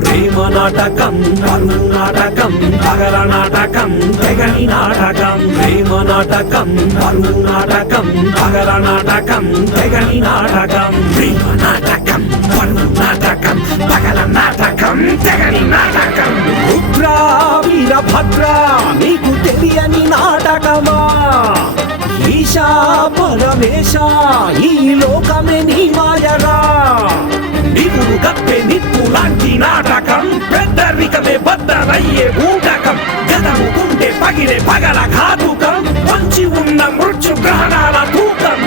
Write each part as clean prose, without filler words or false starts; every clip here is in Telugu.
ప్రేమ నాటకం కరువు నాటకం పగల నాటకం తెగని నాటకం ప్రేమ నాటకం కరువు నాటకం పగల నాటకం తెగని నాటకం ప్రేమ నాటకం కరువు నాటకం పగల నాటకం తెగని నాటకం రుద్ర వీరభద్ర నీకు తెలియని నాటకమా ఈశా పరమేశ ఈ లోకమే నీ మాయరా నిపుడు కప్పే నిప్పు లాంటి నాటకం పెద్దరికమే బద్దరయ్యే ఊటకం గదము గుండె పగిలే పగల ఘాతుకం వంచి ఉన్న మృత్యు గ్రహణాల తూకం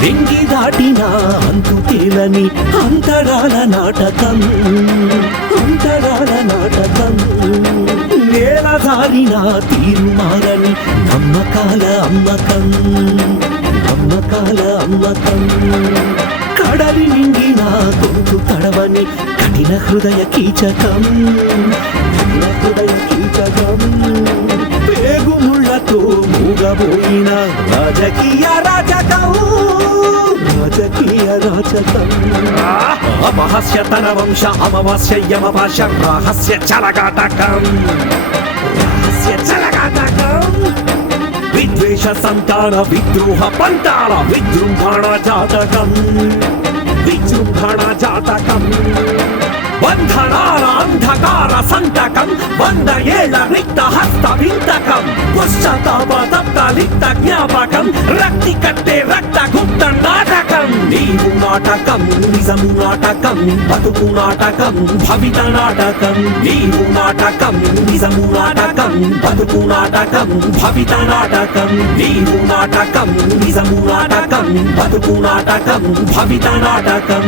వెంగి దాటిన అంతు తేలని అంతరాల నాటకం అంతరాల నాటకం నేల జారిన తీరు మారని నమ్మకాల అమ్మకం నమ్మకాల అమ్మకం కడలి నిండిన గొంతు తడవని కఠిన హృదయ కీచకం కఠిన హృదయ కీచకం పేగుముళ్లతో మూగబోయిన రాజకీయ రాజకం రాజకీయ రాజకం అపహాస్య తన వంశ అమవాస్య యమవాస్య రహస్య చలగాటకం రహస్య చలగాటకం విద్వేష సంతాన విద్రోహ పంతాల విజృంభణ జాతకం విజృంభణ జాతకం బంధనాల అంధకార సంతకం 100 ఏళ్ల రిక్త హస్త వింతకం పశ్చాత్తాప తప్త లిప్త జ్ఞాపకం రక్తి కట్టే రక్త గుప్త నాటకం నీవు నాటకం నిజము నాటకం బతుకు నాటకం భవిత నాటకం నీవు నాటకం నిజము నాటకం బతుకు నాటకం భవిత నాటకం నీవు నాటకం నిజము నాటకం బతుకు నాటకం భవిత నాటకం